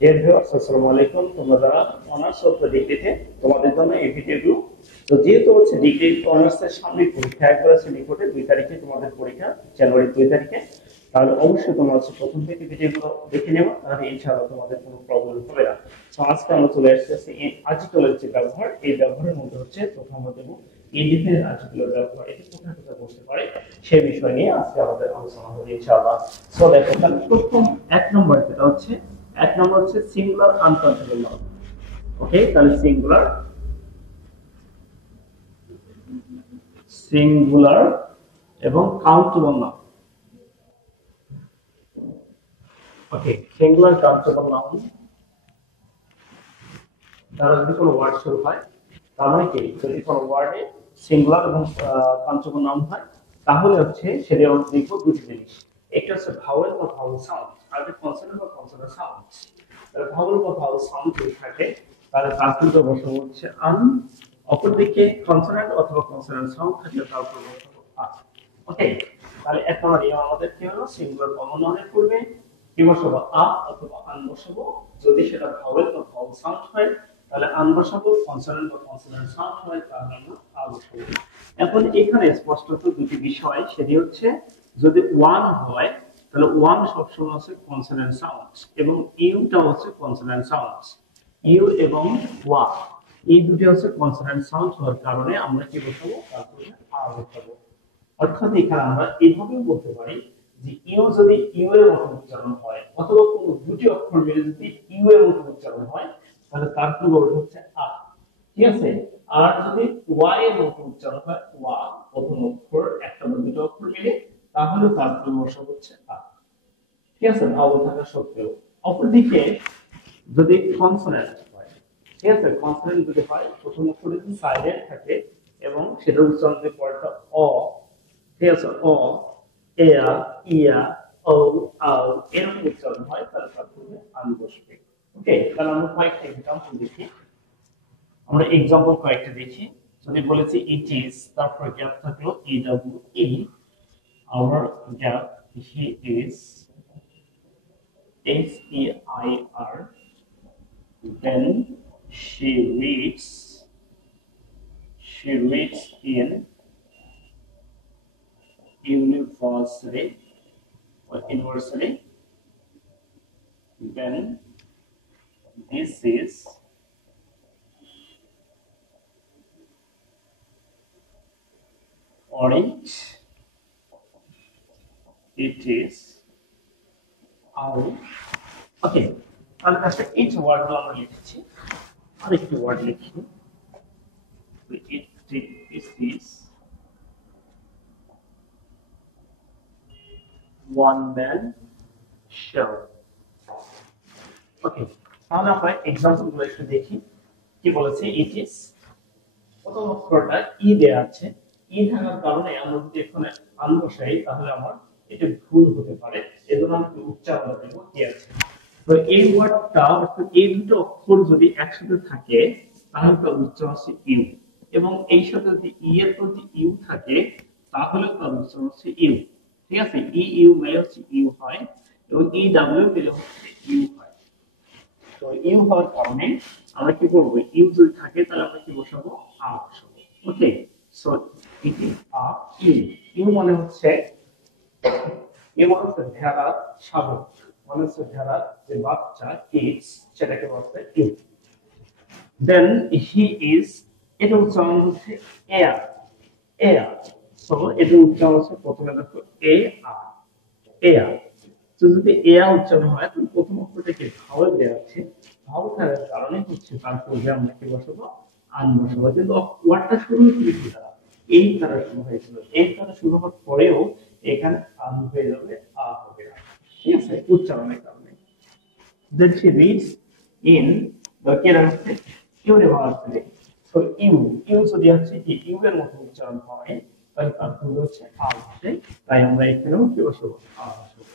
Dear viewers, আসসালামু আলাইকুম। তোমরা যারা অনার্স অথবা ডিগ্রিতে, তোমাদের জন্য এই ভিডিওগুলো। তো যেহেতু হচ্ছে ডিগ্রি অনার্সের সামনে পরীক্ষা, একবার আছে নিকটে 2 তারিখে তোমাদের পরীক্ষা, জানুয়ারি 2 তারিখে। তাহলে অবশ্যই তোমরা হচ্ছে প্রথম থেকে ভিডিওগুলো দেখে নেবো, তাহলে ইনশাআল্লাহ তোমাদের কোনো প্রবলেম হবে না। তো আজকে আমরা চলে আসতেছি আর্টিকেলের যে ব্যবহার, এই ব্যবহারের মধ্যে হচ্ছে প্রথমত দেবো ইনডিফিনিট আর্টিকেলের ব্যবহার, এটি কোথায় কোথায় বসতে পারে সেই বিষয় নিয়ে আজকে আমাদের আলোচনা হবে ইনশাআল্লাহ। সো দেখো, তাহলে প্রথম এক নম্বর যেটা হচ্ছে, এক নম্বর হচ্ছে সিঙ্গুলার আনকাউন্টেবল নাউন। ওকে, তাহলে সিঙ্গুলার এবং কাউন্টেবল নাউন। ওকে, সিঙ্গুলার কাউন্টেবল নাউন দ্বারা যদি কোনো ওয়ার্ড শুরু হয়, তার মানে কি, যদি কোনো ওয়ার্ডে সিঙ্গুলার এবং কাউন্টেবল নাউন হয়, তাহলে হচ্ছে সেটা আমরা দেখবো দুটি জিনিস। একটা হচ্ছে ভাওয়েল বা ভাওয়েল সাউন্ড, আর একটা কনসোনেন্ট বা কনসোনেন্ট সাউন্ড। তাহলে ভাওয়েল বা ভাওয়েল সাউন্ড যদি থাকে, তাহলে তার কিন্তু বসাবো হচ্ছে আন। অপরদিকে কনসোনেন্ট অথবা কনসোনেন্ট সাউন্ড থাকলে তার উপর বসাবো আ। ওকে, তাহলে এখন আমাদের কি হলো, সিঙ্গুলার কমন নাউনের পূর্বে কি বসাবো, আ অথবা আন বসাবো। যদি সেটা ভাওয়েল বা ভাওয়েল সাউন্ড হয়, তাহলে আন বসাবো। কনসোনেন্ট বা কনসোনেন্ট সাউন্ড হয়, তাহলে আমরা আ বসাবো। এখন এখানে স্পষ্টত দুটি বিষয়, সেটি হচ্ছে যদি ওয়ান হয়, তাহলে ওয়ান সবসময় হচ্ছে কনসোনেন্ট সাউন্ড, এবং ইউটা হচ্ছে কনসোনেন্ট সাউন্ড। ইউ এবং ওয়া, এই দুটি হচ্ছে কনসোনেন্ট সাউন্ড হওয়ার কারণে আমরা কি বসাবো, তারপরে আ বসাবো। অর্থাৎ এখানে আমরা এইভাবেও বলতে পারি যে ইউ যদি ইউ এর মতো উচ্চারণ হয়, অথবা কোনো দুটি অক্ষর মিলে যদি ইউ এর মতো উচ্চারণ হয়, তাহলে তার পূর্ববর্তী হচ্ছে আ। ঠিক আছে। আর যদি ওয়াই এর মতো উচ্চারণ হয়, ওয়া প্রথম অক্ষর একটা বা দুটো অক্ষর মিলে, তাহলে তার পূর্ববর্তী হচ্ছে আ। ঠিক আছে, ভাওয়াল থাকা সত্ত্বেও। অপরদিকে যদি কনসোনেন্ট হয়, ঠিক আছে, কনসোনেন্ট যদি হয়, প্রথম অক্ষরে যদি সাইলেন্ট থাকে এবং সেটার উচ্চারণ যদি পরেরটা অ, ঠিক আছে, অ, এয়া, ইয়া, ও, আও এরকম উচ্চারণ হয়, তাহলে তার পূর্বে আন বসবে। ওকে, তাহলে আমরা কয়েকটা এক্সাম্পল দেখি। আমরা এক্সাম্পল কয়েকটা দেখি। যদি বলেছি ইট ইজ, তারপর গ্যাপ থাকলো E W E, our gap, he is, H E I R, then she reads, in university or university, then this is orange, it is our. ওকে, তাহলে একটা ইচ ওয়ার্ড আমরা লিখেছি, আরেকটি ওয়ার্ড লিখি। it is one man show. ওকে, তাহলে আমরা example গুলো একটু দেখি। কি বলেছে, ইট ইজ, প্রথম অক্ষরটা ই দেয়া আছে। ই থাকার কারণে আমরা যদি এখানে আন বসাই, তাহলে আমার এটা ভুল হতে পারে, এজন্য আমি উচ্চারণ দেব কি আছে। তো এই ওয়ার্ডটা, অর্থাৎ এই দুটো অক্ষর যদি একসাথে থাকে, তাহলে তার উচ্চারণ হচ্ছে ইউ, এবং এই সাথে যদি ই এর প্রতি ইউ থাকে, তাহলে তার উচ্চারণ হচ্ছে ইউ। ঠিক আছে, ই ইউ মিলে হচ্ছে ইউ হয়, এবং ই ডাব্লিউ মিলে হচ্ছে ইউ হয়। তো ইউ হওয়ার কারণে আমরা কি করব, ইউ যদি থাকে তাহলে আমরা কি বসাবো, আ বসাবো। Okay, so it is a U. U মানে হচ্ছে, ইউ মানে হচ্ছে ভেড়া, শাবক, মানে হচ্ছে ভেড়া যে বাচ্চা, কিডস, সেটাকে বলছে ইউ। দেন হি ইজ, এটা উচ্চারণ হচ্ছে এয়ার, এয়ার। সো এটা উচ্চারণ হচ্ছে, প্রথমে দেখো এ আ, এয়ার। তো যদি এয়া উচ্চারণ হয়, তাহলে প্রথম অক্ষরটাকে ভাওয়েল দেওয়া আছে, ভাওয়েল থাকার কারণে হচ্ছে তার পূর্বে আমরা কি বসাবো, আন বসাবো। কিন্তু ওয়ার্ডটা শুরু হয়েছিল কি দ্বারা, এই দ্বারা শুরু হয়েছিল, এই দ্বারা শুরু হওয়ার পরেও এখানে আন হয়ে যাবে, আ হবে না। ঠিক আছে, উচ্চারণের কারণে। Then she reads in the Kerala University. So you যদি হচ্ছে কি ইউ এর মতো উচ্চারণ হয়, তাহলে তার পূর্বে হচ্ছে আ আসে, তাই আমরা এখানেও কি বসাবো, আ বসাবো।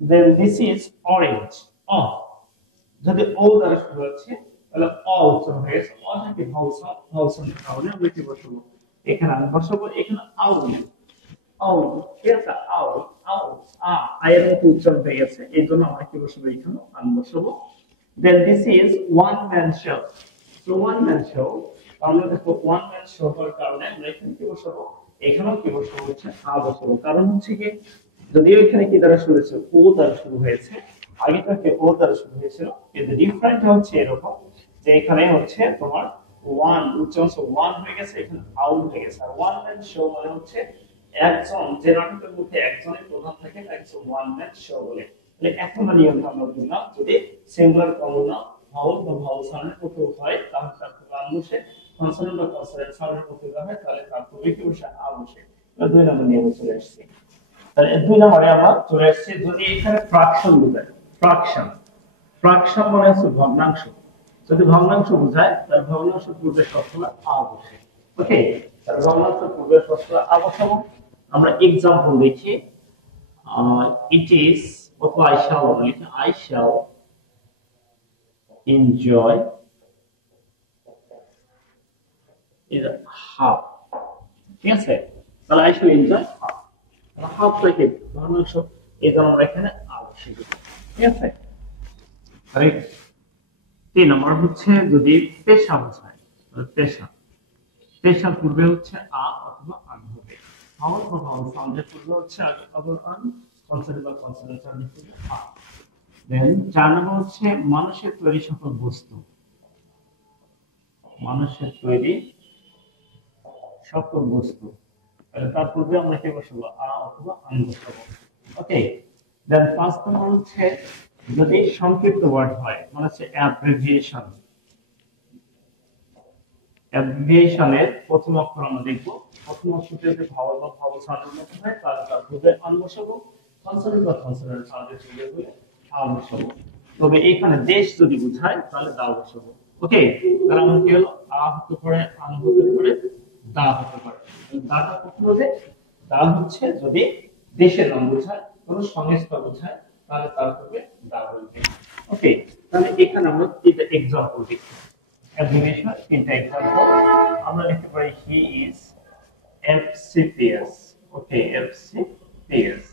Then this is orange, অ, যদি ও দ্বারা শুরু হচ্ছে, তাহলে অ উচ্চারণ হয়ে গেছে। অ থেকে ভাউসান কারণে আমরা কি বসাবো, এখানে আমি বসাবো, এখানে আউ, আউ, ঠিক আছে, আউ। আউট আয়ের মতো উচ্চারণ হয়ে গেছে, এই জন্য আমরা কি বসবো এখানে আন বসাবো। Then this is one man show. So one man show, আমরা দেখো ওয়ান ম্যান শো হওয়ার কারণে আমরা এখানে কি বসাবো, এখানেও কি বসাবো হচ্ছে বসাবো। কারণ হচ্ছে কি, যদিও এখানে কি দ্বারা শুরু হয়েছে, ও দ্বারা শুরু হয়েছে, আগে থেকে ও দ্বারা শুরু হয়েছিল, কিন্তু ডিফারেন্ট হচ্ছে এরকম যে এখানে হচ্ছে তোমার ওয়ান উচ্চারণ ওয়ান হয়ে গেছে, এখানে আউট হয়ে গেছে। আর ওয়ান ম্যান শো মানে হচ্ছে একজন, যে নাটকের মধ্যে একজনের প্রধান থাকে তাকে ওয়ান ম্যান শো বলে। তাহলে এখন নিয়মটা আমরা বললাম, যদি সিঙ্গুলার কমন নাউন ভাউল বা ভাউল সাউন্ডের প্রত্যয় হয় তাহলে তার পূর্বে আন বসে, কনসোনেন্ট বা কনসোনেন্ট সাউন্ডের প্রত্যয় হয় তাহলে তার পূর্বে কি বসে আ বসে। দুই নম্বর নিয়মে চলে আসছে। তাহলে দুই নম্বরে আমরা চলে আসছে, যদি এখানে ফ্র্যাকশন বোঝায়, ফ্র্যাকশন ফ্র্যাকশন মানে হচ্ছে ভগ্নাংশ, যদি ভগ্নাংশ বোঝায় তাহলে ভগ্নাংশ পূর্বে সবসময় আ বসে। ওকে, তাহলে ভগ্নাংশ পূর্বে সবসময় আ বসাবো। আমরা এক্সাম্পল দেখি, ইট ইজ অথবা আই শ্যাল, লিখি I shall enjoy is half. ঠিক আছে, তাহলে I shall enjoy half, half রেখে ভগ্নাংশ, এই জন্য আমরা এখানে আ বসে দেব। ঠিক আছে, তাহলে তিন নম্বর হচ্ছে যদি পেশা বোঝায়, পেশা, পেশার পূর্বে হচ্ছে আ অথবা আন হবে। ভাওয়াল বা ভাওয়াল সাউন্ডের পূর্বে হচ্ছে অথবা আন, কনসোনেন্ট বা কনসোনেন্ট সাউন্ডের পূর্বে আ। দেন চার নম্বর হচ্ছে মানুষের তৈরি সকল বস্তু, মানুষের তৈরি সকল বস্তু, তাহলে তার পূর্বে আমরা কি বসাবো, আ অথবা আন বসাবো। ওকে, দেন পাঁচ নম্বর হচ্ছে যদি সংক্ষিপ্ত ওয়ার্ড হয়, মানে হচ্ছে অ্যাব্রিভিয়েশন, অ্যাব্রিভিয়েশনের প্রথম অক্ষর আমরা দেখব, প্রথম অক্ষরটি যদি ভাওয়াল বা ভাওয়াল সাউন্ডের মধ্যে হয় তাহলে তার পূর্বে আন বসাবো, কনসোনেন্ট বা কনসোনেন্ট সাউন্ডের পূর্বে হলে আ বসাবো। তবে এখানে দেশ যদি বোঝায় তাহলে দা বসাবো। ওকে, তাহলে আমার কি হলো, আ হতে পারে, আন হতে পারে, দা হতে পারে। দাটা কখন হবে, দা হচ্ছে যদি দেশের নাম বোঝায়, কোন সংস্থা বোঝায় তাহলে তার পূর্বে দা বলবে। ওকে, তাহলে এখানে আমরা তিনটা এক্সাম্পল দেখি, অ্যাব্রিভিয়েশন তিনটা এক্সাম্পল আমরা লিখতে পারি। He is FCPS। Okay, FCPS।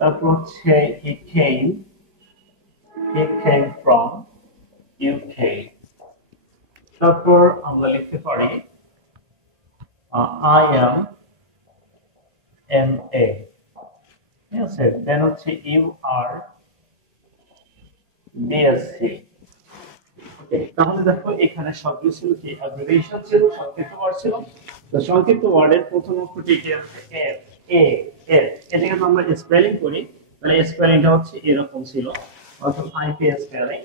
তারপর হচ্ছে he came from UK। তারপর আমরা লিখতে পারি I am MA। ঠিক আছে, দেন হচ্ছে you are BSc। তাহলে দেখো এখানে সবগুলো ছিল কি, অ্যাব্রিভিয়েশন ছিল, সংক্ষিপ্ত ওয়ার্ড ছিল। তো সংক্ষিপ্ত ওয়ার্ডের প্রথম অক্ষরটি কি আছে, এফ, এ, এফ। এটাকে যদি আমরা স্পেলিং করি তাহলে স্পেলিংটা হচ্ছে এরকম ছিল, অর্থাৎ আইপিএস স্পেলিং।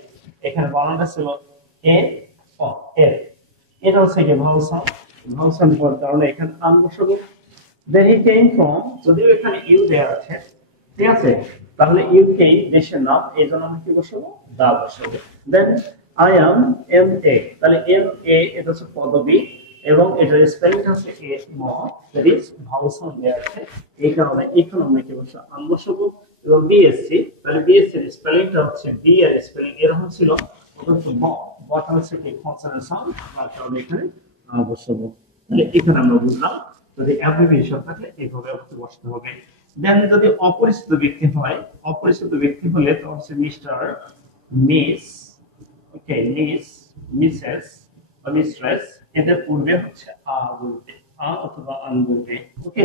এখানে বানানটা ছিল এ ও এফ। এটা হচ্ছে কি ভাওয়াল সাউন্ড, ভাওয়াল সাউন্ড হওয়ার কারণে এখানে আন বসাবো। দেন হি কেম ফ্রম, যদিও এখানে ইউ দেয়া আছে, ঠিক আছে, তাহলে ইউকে দেশের নাম, এই জন্য আমরা কি বসাবো, দা বসাবো। Then I am M A, তাহলে এম এ এটা হচ্ছে পদবী এবং এটার স্পেলিংটা হচ্ছে এ ম, দ্যাট ইজ ভাওয়াল সাউন্ড দেয়া আছে, এই কারণে এখানে আমরা কি বসাবো, আন বসাবো। এবং বিএসসি, তাহলে বিএসসি এর স্পেলিংটা হচ্ছে বি এর স্পেলিং এরকম ছিল, অথচ ম, বটা হচ্ছে কি কনসোনেন্ট সাউন্ড, তার কারণে এখানে বসাবো। তাহলে এখানে আমরা বুঝলাম যদি অ্যাব্রিভিয়েশন থাকে এইভাবে বসতে হবে। দেন যদি অপরিচিত ব্যক্তি হয়, অপরিচিত ব্যক্তি হলে তখন হচ্ছে মিস্টার, মিস, ওকে, মিস, মিসেস বা মিস্ট্রেস, এদের পূর্বে হচ্ছে আ বলবে, আ অথবা আন বলবে। ওকে,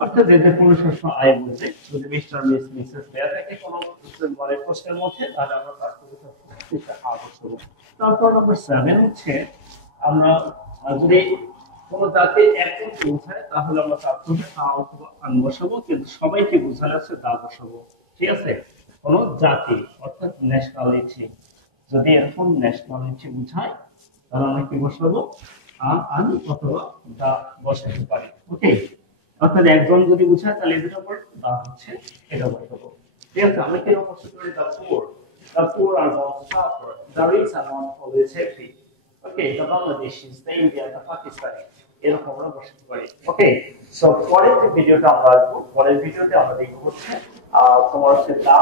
অর্থাৎ এদের পূর্বে সবসময় আই বলবে। যদি মিস্টার, মিস, মিসেস দেয়া থাকে কোনো মানে প্রশ্নের মধ্যে, তাহলে আমরা তার পূর্বে সবসময় আ বসাবো। তারপর নাম্বার 7 হচ্ছে আমরা যদি কোন জাতি একজন বোঝায় তাহলে আমরা তার পূর্বে আ অথবা আন বসাবো, কিন্তু সবাইকে বোঝালে হচ্ছে দা বসাবো। ঠিক আছে, কোন জাতি অর্থাৎ ন্যাশনালিটি, যদি এরকম ন্যাশনালিটি বোঝায় তাহলে আমরা কি বসাবো, আন অথবা দা বসাতে পারি। ওকে, অর্থাৎ একজন যদি বোঝায় তাহলে এটার উপর দা হচ্ছে এটা বসাবো। ঠিক আছে, আমরা কি বসাতে পারি, the poor are not suffer, the rich are not always happy। Okay, the Bangladeshis, the Indian, the Pakistani, এরকম আমরা বসাতে পারি। ওকে, সো পরের যে ভিডিওটা আমরা আসবো, পরের ভিডিওতে আমরা দেখবো হচ্ছে তোমার হচ্ছে দা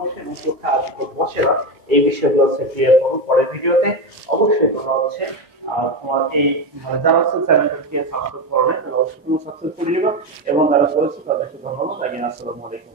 বসে এবং কোথায় আসবে বসে না, এই বিষয়গুলো হচ্ছে ক্লিয়ার করবো পরের ভিডিওতে। অবশ্যই তোমরা হচ্ছে আর তোমার এই মানে যারা হচ্ছে চ্যানেলটাকে সাবস্ক্রাইব করে নাই তারা অবশ্যই সাবস্ক্রাইব করে নিবা এবং যারা করেছে তাদেরকে ধন্যবাদ। আসসালামু আলাইকুম।